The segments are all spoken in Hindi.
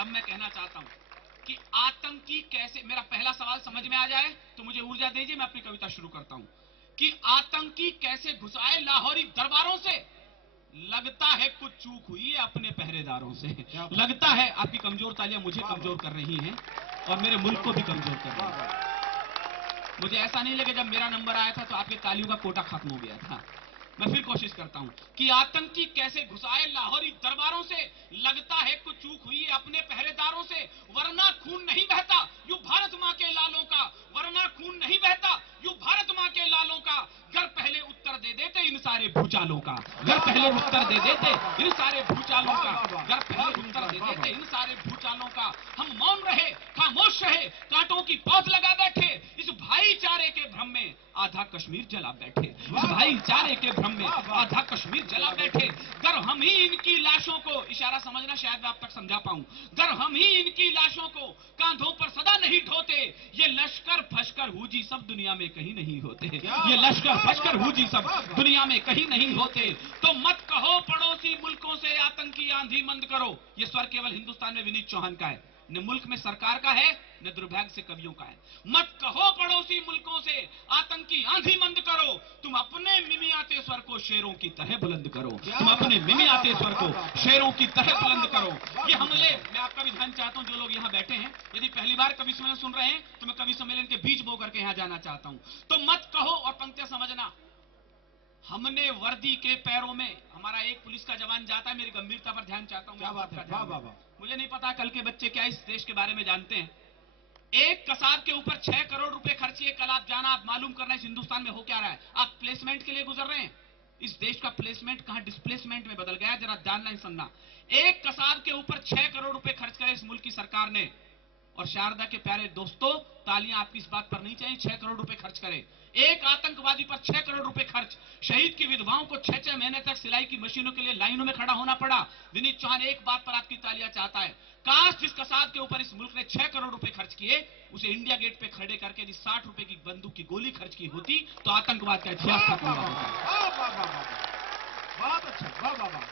अब मैं कहना चाहता हूं कि आतंकी कैसे, मेरा पहला सवाल समझ में आ जाए तो मुझे ऊर्जा दीजिए, मैं अपनी कविता शुरू करता हूं कि आतंकी कैसे घुस आए लाहौरी दरबारों से, लगता है कुछ चूक हुई है अपने पहरेदारों से। लगता है आपकी कमजोर तालियां मुझे कमजोर कर रही हैं और मेरे मुल्क को भी कमजोर कर रही हैं। मुझे ऐसा नहीं लगे जब मेरा नंबर आया था तो आपके तालियों का कोटा खत्म हो गया था। मैं फिर कोशिश करता हूं कि आतंकी कैसे घुस आए लाहौरी दरबारों से, लगता है कुछ चूक हुई है अपने पहरेदारों से, वरना खून नहीं बहता यूं भारत मां के लालों का, वरना खून नहीं बहता यूं भारत मां के लालों का। घर पहले उत्तर दे देते इन सारे भूचालों का, घर पहले उत्तर दे देते इन सारे भूचालों का, घर पहले उत्तर दे देते इन सारे भूचालों का। हम मौन रहे, खामोश रहे, कांटों की पौध लगा बैठे, इस भाईचारे के भ्रम में आधा कश्मीर जला बैठे, इस भाईचारे के भ्रम में आधा कश्मीर जला बैठे। गर हम ही इनकी लाशों को, इशारा समझना शायद मैं आप तक समझा पाऊं, गर हम ही इनकी लाशों को कांधों पर सदा नहीं ढोते, ये लश्कर फश्कर हुजी सब दुनिया में कहीं नहीं होते, ये लश्कर फश्कर हुजी सब दुनिया में कहीं नहीं होते। तो मत कहो पड़ोसी मुल्कों से आतंकी आंधी मंद करो, ये स्वर केवल हिंदुस्तान में विनीत चौहान का है, न मुल्क में सरकार का है, न दुर्भाग्य से कवियों का है। मत कहो पड़ोसी मुल्कों से आतंकी आंधी मंद करो, तुम अपने मिमियाते स्वर को शेरों की तरह बुलंद करो, तुम अपने मिमियाते स्वर को शेरों की तरह बुलंद करो। ये हमले, मैं आपका भी ध्यान चाहता हूं, जो लोग यहां बैठे हैं यदि पहली बार कवि सम्मेलन सुन रहे हैं तो मैं कवि सम्मेलन के बीच बो करके यहां जाना चाहता हूं। तो मत कहो, और पंक्तियां समझना, हमने वर्दी के पैरों में, हमारा एक पुलिस का जवान जाता है, मेरी गंभीरता पर ध्यान चाहता हूं। क्या बात है, वाह वाह वाह। मुझे नहीं पता कल के बच्चे क्या इस देश के बारे में जानते हैं। एक कसाब के ऊपर 6 करोड़ रुपए खर्चिए, कल आप जाना, आप मालूम करना इस हिंदुस्तान में हो क्या रहा है। आप प्लेसमेंट के लिए गुजर रहे हैं, इस देश का प्लेसमेंट कहां डिस्प्लेसमेंट में बदल गया, जरा जानना ही सुनना। एक कसाब के ऊपर 6 करोड़ रुपए खर्च करे इस मुल्क की सरकार ने, और शारदा के प्यारे दोस्तों तालियां आपकी इस बात पर नहीं चाहिए, 6 करोड़ रुपए खर्च करे। एक आतंकवादी पर 6 करोड़ रुपए खर्च, शहीद की विधवाओं को 6-6 महीने तक सिलाई की मशीनों के लिए लाइनों में खड़ा होना पड़ा। विनीत चौहान एक बात पर आपकी तालियां चाहता है, काश जिस कसाब के ऊपर इस मुल्क ने 6 करोड़ रुपए खर्च किए उसे इंडिया गेट पे खड़े करके यदि 60 रुपए की बंदूक की गोली खर्च की होती तो आतंकवाद का इतिहास खत्म हो जाता। बहुत अच्छा।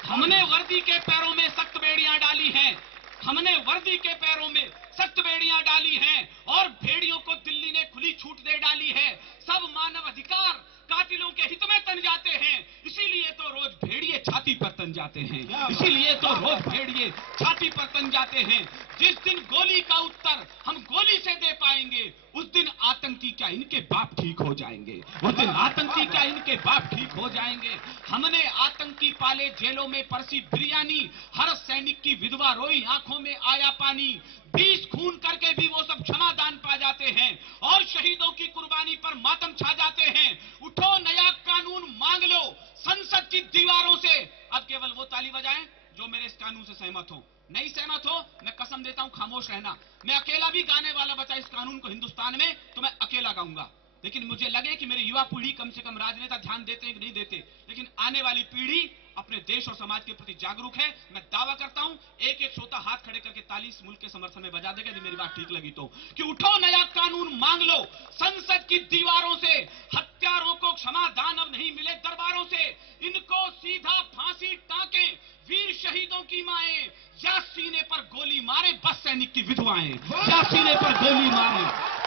हमने वर्दी के पैरों में सख्त बेड़ियां डाली हैं, हमने वर्दी के पैरों में सख्त बेड़ियां डाली हैं, और भेड़ियों को दिल्ली ने खुली छूट दे डाली है। सब मानव अधिकार कातिलों के हित में तन जाते हैं, इसीलिए तो रोज भेड़िए छाती पर तन जाते हैं, इसीलिए तो रोज भेड़िए छाती पर तन जाते हैं। जिस दिन गोली का उत्तर हम गोली से दे पाएंगे उस दिन आतंकी क्या इनके बाप ठीक हो जाएंगे, उस दिन आतंकी क्या इनके बाप ठीक हो जाएंगे। हमने आतंकी पाले जेलों में परसी बिरयानी, हर सैनिक की विधवा रोई आंखों में आया पानी। 20 खून करके भी वो सब क्षमा दान पा जाते हैं, और शहीदों की कुर्बानी पर मातम छा जाते हैं। उठो नया कानून मांग लो संसद की दीवारों से। अब केवल वो ताली बजाएं जो मेरे इस कानून से सहमत हो, नहीं सहमत हो मैं कसम देता हूं खामोश रहना। मैं अकेला भी गाने वाला बचा इस कानून को हिंदुस्तान में तो मैं अकेला गाऊंगा, लेकिन मुझे लगे कि मेरी युवा पीढ़ी कम से कम राजनेता ध्यान देते हैं कि नहीं देते, लेकिन आने वाली पीढ़ी अपने देश और समाज के प्रति जागरूक है। मैं दावा करता हूं एक एक श्रोता हाथ खड़े करके ताली इस मुल्क के समर्थन में बजा देगा यदि मेरी बात ठीक लगी तो, कि उठो नया कानून मांग लो संसद की दीवारों से। हत्यारों को क्षमादान अब नहीं मिले दरबारों से, इनको सीधा फांसी टांके वीर शहीदों की माएं, या सीने पर गोली मारे बस सैनिक की विधवाएं, या सीने पर गोली मारे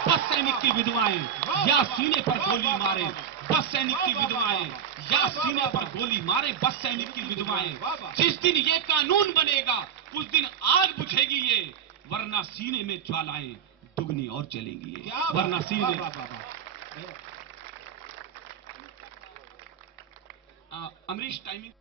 बस सैनिक की विधवाएं, या सीने पर गोली मारे बस सैनिक की विधवाएं, या सीने पर गोली मारे बस सैनिक की विधवाएं। जिस दिन ये कानून बनेगा उस दिन आग बुझेगी ये, वरना सीने में ज्वालाएं दुगनी और जलेंगी ये, वरना सीने। अमरीश टाइमिंग